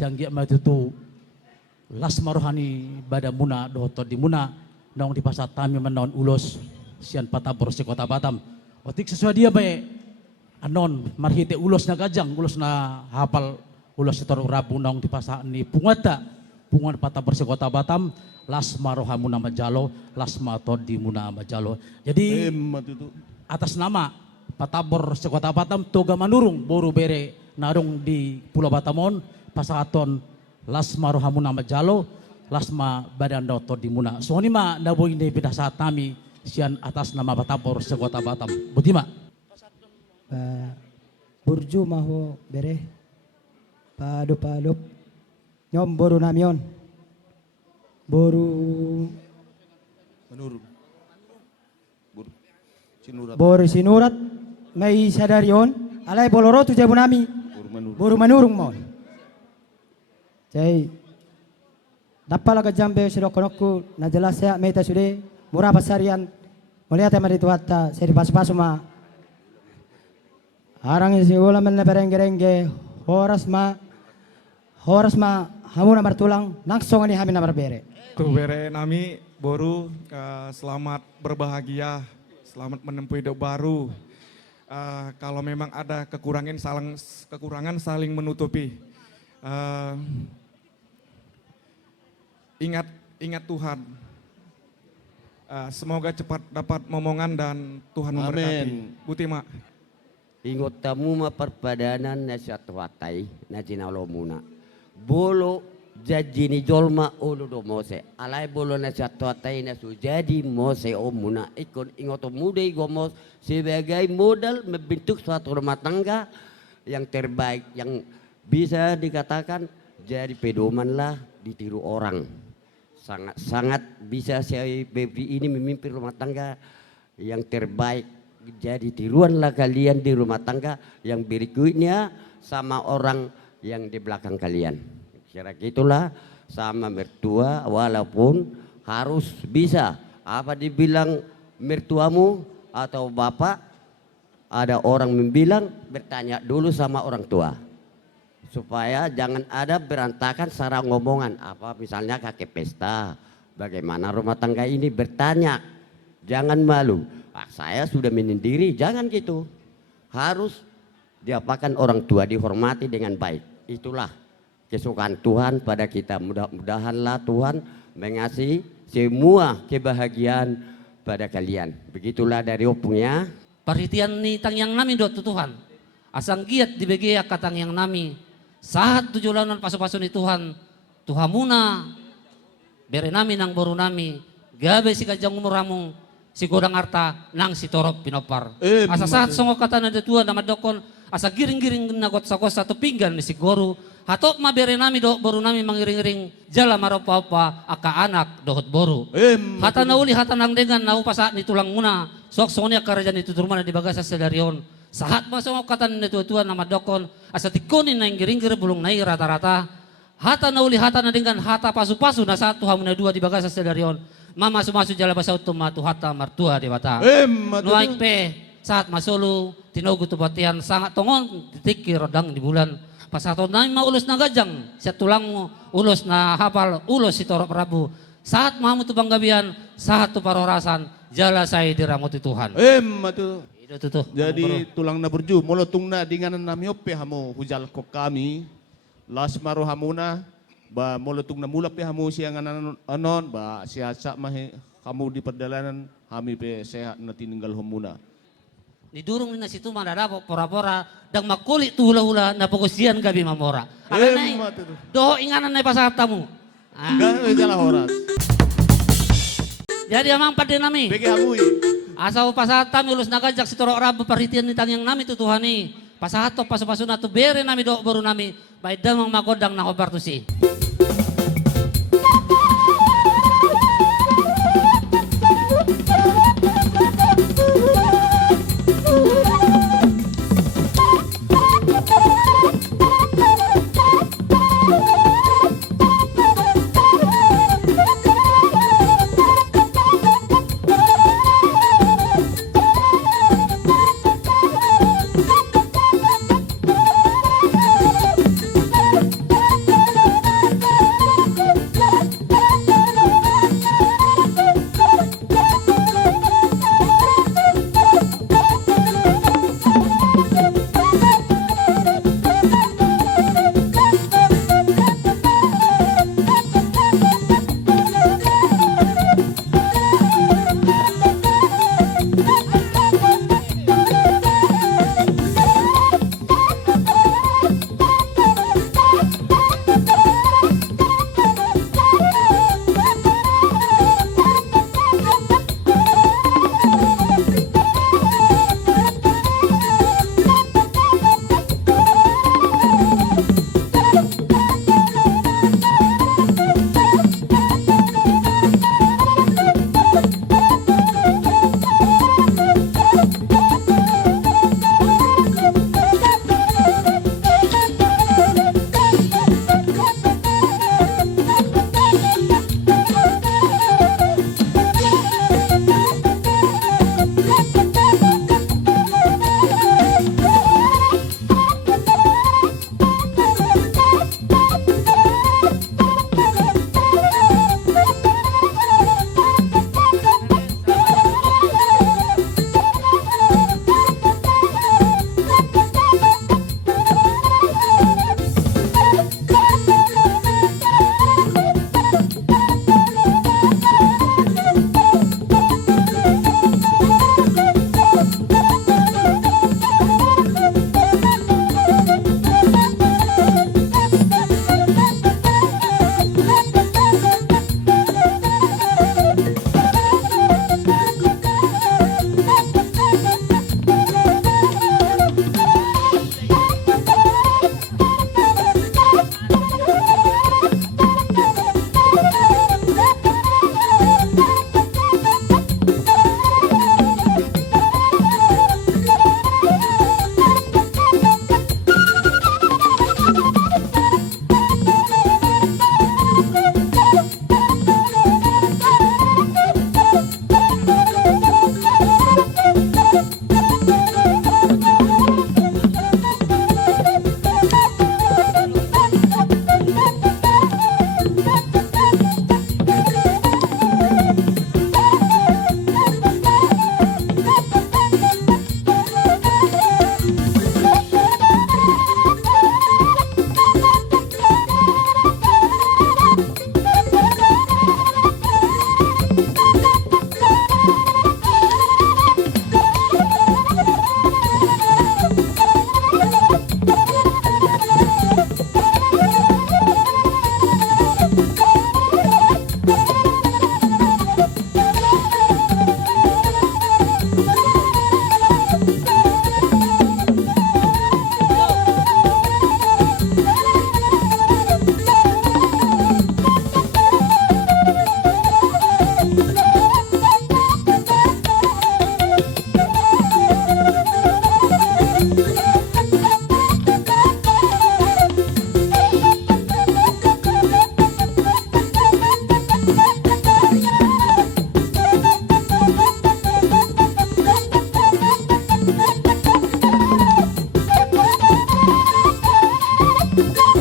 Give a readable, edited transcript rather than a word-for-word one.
sianggi matutu las marohani bada muna dohot di muna naong di pasat tami menaon ulos sian patabor si kota Batam. Otik sesuai dia bae anon marhite ulos na gajang ulos na hafal ulos sitor rabu naong di pasat ni pungata pungan patabor si kota Batam las maroha muna majalo las matod di muna majalo. Jadi atas nama patabor si kota Batam toga manurung boru bere narung di Pulau Batamon pasaton las maroha muna majalo lasma badan doto di muna. So ni ma nabo ini pada saat kami sian atas nama patabor si kota Batam. Butima. Burju maho bere padup nyom boru namion boru menurut boru sinurat may sadarion alay boloro tu jabu nami boru manurung mon jay napalaga jambe sirokonokku na jelas ya meta sude murah pasarian melihat emang itu hatta seri pas-pas ma arang isi ulam men berengge-rengge horas ma hamu nomor tulang langsung ini kami nomor bere. Tuh bere nami boru selamat berbahagia, selamat menempuh hidup baru. Kalau memang ada kekurangan saling menutupi. Ingat Tuhan. Semoga cepat dapat momongan dan Tuhan memberkati. Butima. Ingot tamu ma perpadanan na satu watai na jinalomuna. Bolo jajini jolma ulu do mose. Alai bolo na satu watai na sujadi mose omuna. Ikon ingot muda gomos sebagai modal membentuk suatu rumah tangga yang terbaik yang bisa dikatakan jadi pedoman lah ditiru orang. Sangat bisa saya baby ini memimpin rumah tangga yang terbaik. Jadi tiruanlah kalian di rumah tangga yang berikutnya sama orang yang di belakang kalian. Kira gitulah sama mertua walaupun harus bisa apa dibilang mertuamu atau bapak ada orang membilang bertanya dulu sama orang tua. Supaya jangan ada berantakan secara ngomongan apa misalnya kakek pesta bagaimana rumah tangga ini bertanya jangan malu saya sudah menyendiri jangan gitu harus diapakan orang tua dihormati dengan baik itulah kesukaan Tuhan pada kita mudah-mudahanlah Tuhan mengasih semua kebahagiaan pada kalian begitulah dari opungnya paritian ni tang yang nami dot Tuhan asang giat di begia katang yang nami saat tujulanan paso-paso ni Tuhan Tuhamuna bere nami nang boru nami gabe si kajang umuramong si godang arta nang si torop pinopar asa saat songo kata na Tuhan nama dokon asa giring-giring nagot sakos satu pinggan ni si goru hatok ma bere nami do boru nami mangiring-iring jala maropa-opa aka anak dohot boru hata nauli hata nang dengan nau pasaat ni tulang muna sok songonya karajan itu turmana di bagasa sedarion saat masuk kata ni Tuhan nama dokon asa tikonin na giring-giring bulung nai rata-rata hata nauli hata na dengan hata pasu-pasu na satu hamuna dua di bagasa sedarion mama masuk jala basa utumatu hata martua di bata nuaik pe saat masulu tinogu tu batian sangat tongon ditiki rodang di bulan pasato nai ma ulus na gajang siat tulang ulus na hafal ulus si torok rabu saat mahamu tu banggabian saat tu parorasan jala saya diramoti Tuhan jadi tulang na burju molotung na dinganan na miope hamo hujal ko kami las maro hamuna ba molotung na mulap pe hamo siang anon ba siasa mahe kamu di perjalanan kami pe sehat na tininggal humuna ni durung na situ mandada pora-pora dang makulit tu hula-hula na pokosian gabi mamora alanay doho inganan na pasatamu gawe jala horas jadi amang pade nami bege hamui asal pasata ulus nagajak si torok rabu paritian ni tang yang nami tu Tuhani pasahato pasu-pasu na tu bere nami do baru nami baik damang makodang na kobar tu si Tuhan.